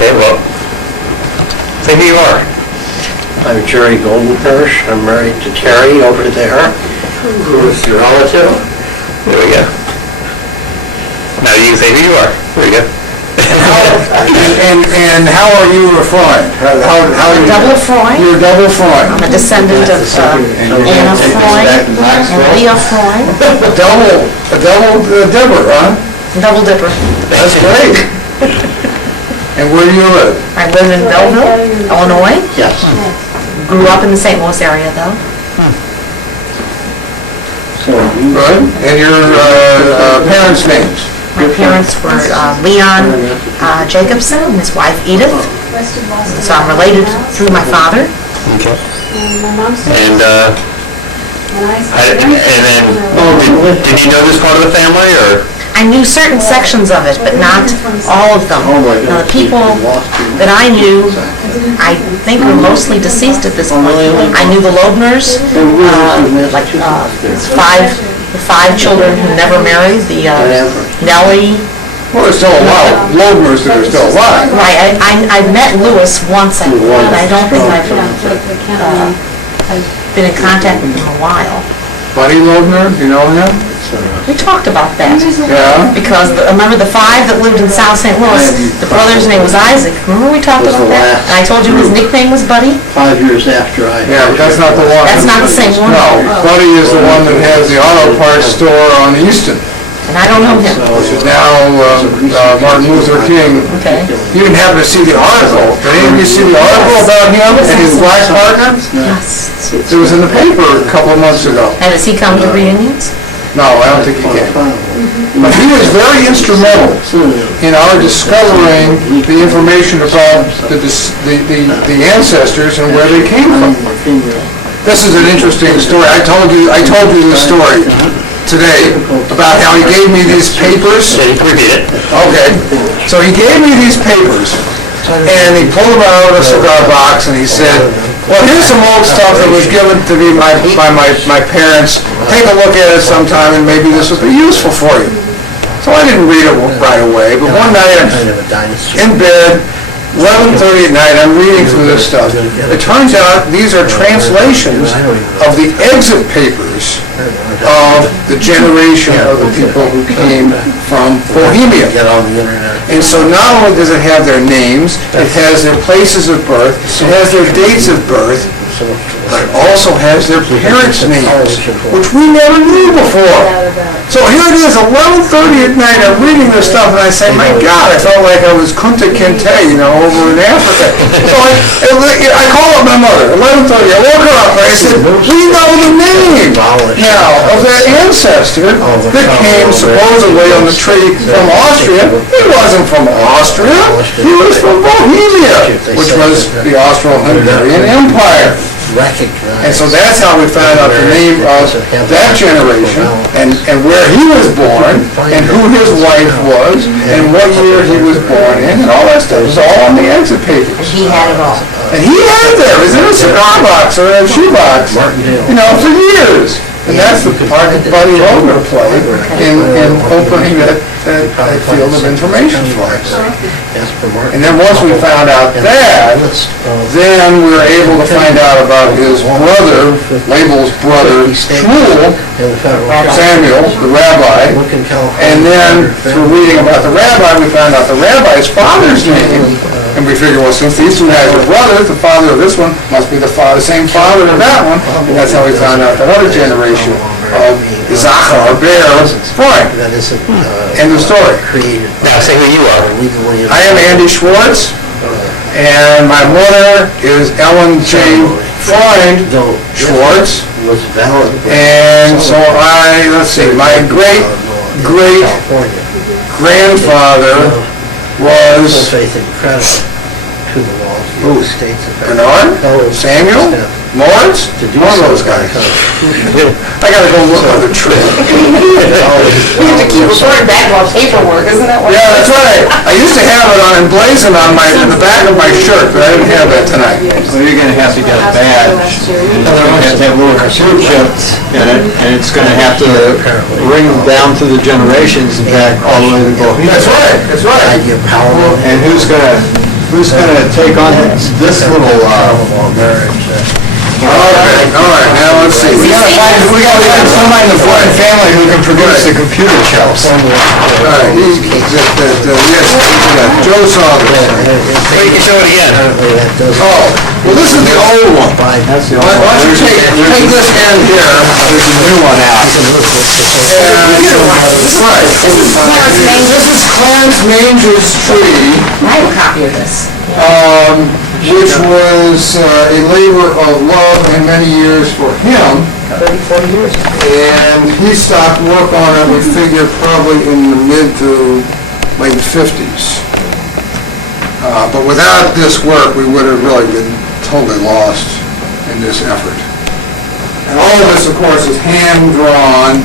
Okay, well, say who you are. I'm Jerry Goldenhirsch. I'm married to Terry over there, who is your relative. There we go. Now you can say who you are. There we go. And how are you a Freund? Double Freund. You're double Freund. I'm a descendant of Anna Freund and Leah Freund. A double dipper, huh? Double dipper. That's great. And where do you live? I live in Belleville, Illinois. Yes. Grew up in the St. Louis area, though. Good. And your parents' names? My parents were Leon Jacobson and his wife Edith. So I'm related through my father. Okay. And then, did you know this part of the family, or? I knew certain sections of it, but not all of them. Now, the people that I knew, I think were mostly deceased at this point. I knew the Loebners, the five children who never married, the Nellie. Well, there's still a lot of Loebners that are still alive. Right, I met Lewis once, I don't think I've been in contact with him in a while. Buddy Loebner, do you know him? We talked about that. Yeah. Because remember the five that lived in South St. Louis, the brother's name was Isaac. Remember we talked about that? And I told you his nickname was Buddy? 5 years after I... Yeah, but that's not the one. That's not the same one? No, Buddy is the one that has the auto parts store on Easton. And I don't know him. Which is now Martin Luther King. Okay. You didn't happen to see the article. Did any of you see the article about him and his black partner? Yes. It was in the paper a couple of months ago. And has he come to reunions? No, I don't think he can. But he was very instrumental in our discovering the information about the ancestors and where they came from. This is an interesting story. I told you the story today about how he gave me these papers. Repeat it. Okay. So he gave me these papers, and he pulled them out of a cigar box, and he said, well, here's some old stuff that was given to me by my parents. Take a look at it sometime, and maybe this will be useful for you. So I didn't read it right away, but one night I'm in bed, 11:30 at night, I'm reading through this stuff. It turns out these are translations of the exit papers of the generation of the people who came from Bohemia. And so not only does it have their names, it has their places of birth, it has their dates of birth, but it also has their parents' names, which we never knew before. So here it is, 11:30 at night, I'm reading this stuff, and I say, my God, I felt like I was Kunta Kinte, over in Africa. So I call up my mother, 11:30, I woke her up, and I said, we know the name now of that ancestor that came supposedly on the tree from Austria. He wasn't from Austria, he was from Bohemia, which was the Austro-Hungarian Empire. And so that's how we found out the name of that generation and where he was born and who his wife was and what year he was born in and all that stuff. It was all on the exit papers. He had it all. And he had it there. It was in a cigar box or a shoebox, for years. And that's the part that Buddy Loebner played in opening that field of information for us. And then once we found out that, then we were able to find out about his brother, Label's brother, Shmuel, Samuel, the rabbi. And then through reading about the rabbi, we found out the rabbi's father's name. And we figured, well, since these two guys are brothers, the father of this one must be the same father of that one. And that's how we found out that other generation of Zachar Bear Freund. End of story. Now say who you are. I am Andy Schwartz, and my mother is Ellen J. Freund Schwartz. And so let's see, my great-grandfather was Bernard, Samuel, Lawrence, one of those guys. I gotta go look on the trip. You have to keep referring back about paperwork, isn't that what? Yeah, that's right. I used to have it emblazoned on in the back of my shirt, but I didn't have that tonight. So you're going to have to get a badge. You're going to have to have a little chip in it, and it's going to have to ring down through the generations back all the way to Bohemia. That's right. That's right. And who's going to Who's gonna take on this little, All right, now let's see. We gotta find somebody in the Freund family who can produce the computer chips. All right, yes, Joe saw this. Well, you can show it again. Oh, well, this is the old one. Why don't you take this end here, there's a new one out. Right. This is Clarence Manger's tree, I have a copy of this. which was a labor of love and many years for him. 40 years. And he stopped work on it, we figure probably in the mid to late 50s. But without this work, we would have really been totally lost in this effort. And all of this, of course, is hand-drawn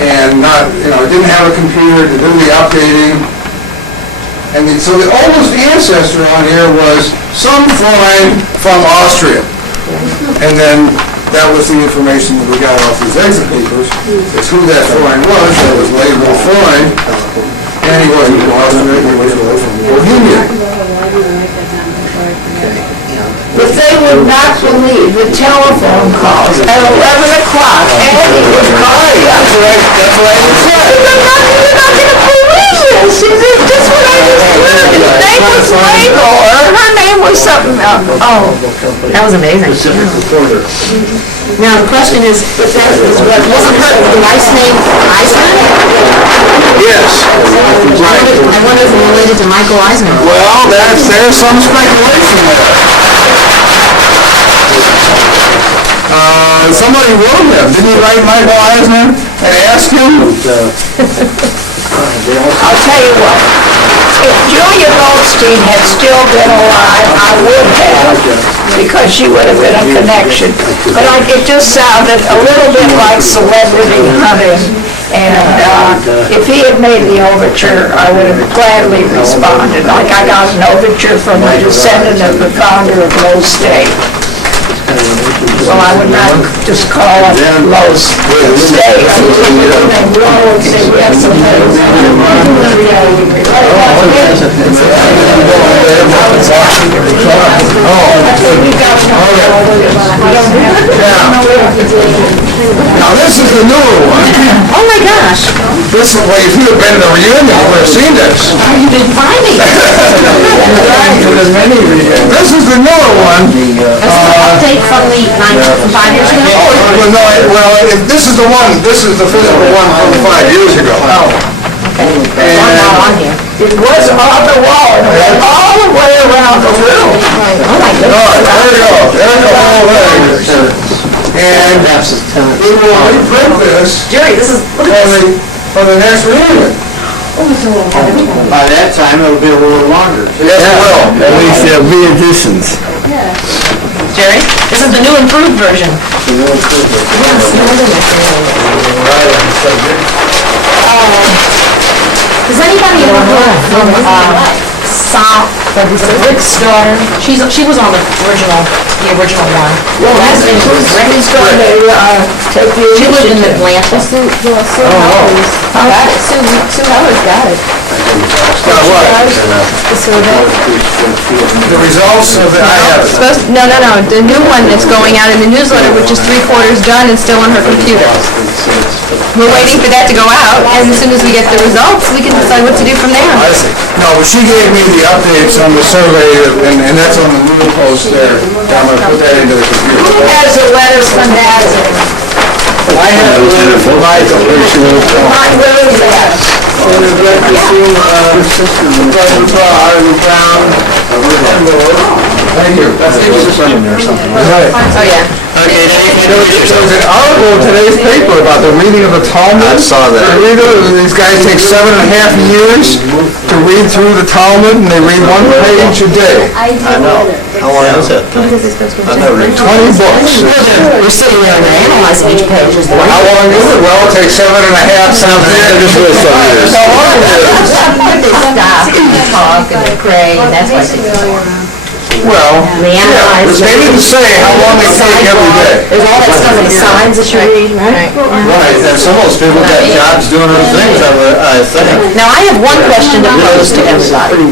and not, it didn't have a computer to do the updating. And so the oldest ancestor on here was some Freund from Austria. And then that was the information that we got off these exit papers. It's who that Freund was. That was labeled Freund. And he wasn't from Austria, he was from Bohemia. But they would not believe the telephone calls at 11 o'clock. Andy would call me up. That's what I would say. You're not going to believe this. He said, just what I just learned. His name was Mabel, or her name was something else. Oh, That was amazing. Now, the question is, wasn't her wife's name Eisman? Yes. I wonder if it related to Michael Eisman. Well, there's some speculation there. Somebody wrote him. Didn't he write Michael Eisman and ask him? I'll tell you what. If Julia Goldstein had still been alive, I would have, because she would have been a connection. But it just sounded a little bit like celebrity hunting. And if he had made the overture, I would have gladly responded. Like I got an overture from a descendant of the founder of Lowe's Steak. Well, I would not just call it Lowe's Steak. We all would say we have some Now, this is the newer one. Oh my gosh, This is, well, if you had been in the reunion, you would have seen this. you've been finding it. This is the newer one. This is an update from from 5 years ago? Well, no, this is the one, this is the physical one from 5 years ago. It's not on here. It was on the wall, it went all the way around the room. Oh my All goodness. right, there you go, there's the whole thing. And we will reprint this Jerry, this is, look at this. for the next reunion. By that time, it'll be a little longer. Yes, it will. At least there'll be additions. Jerry, this is the new improved version. Does anybody ever hear from Rick's daughter? She was on the original one. Well, Last name was Rick. he's going to take the She lived in Atlanta. Sue Howard's got it. The survey. The results of the, I have it. No, the new one that's going out in the newsletter, which is 3/4 done and still on her computer. We're waiting for that to go out, and as soon as we get the results, we can decide what to do from there. I see. No, but she gave me the updates on the survey, and that's on the new post there. I'm gonna put that into the computer. Who has the letters from Madison? I have a letter from Michael. Where is that? Thank you. Right. Oh, yeah. Okay, There was an article in today's paper about the reading of the Talmud. I saw that. These guys take 7.5 years to read through the Talmud, and they read one page a day. I know. How long is that thing? I've never read 20 books. We're sitting there and analyzing each page. How long is it? Well, it takes 7.5 sounds That's how long it is. They stop and they talk and they pray, and that's why they Well, They yeah, analyze. they didn't say how long they take every day. There's all that stuff in the signs that you read, right? Right, and some of those people got jobs doing other things, I think. Now, I have one question to pose to everybody.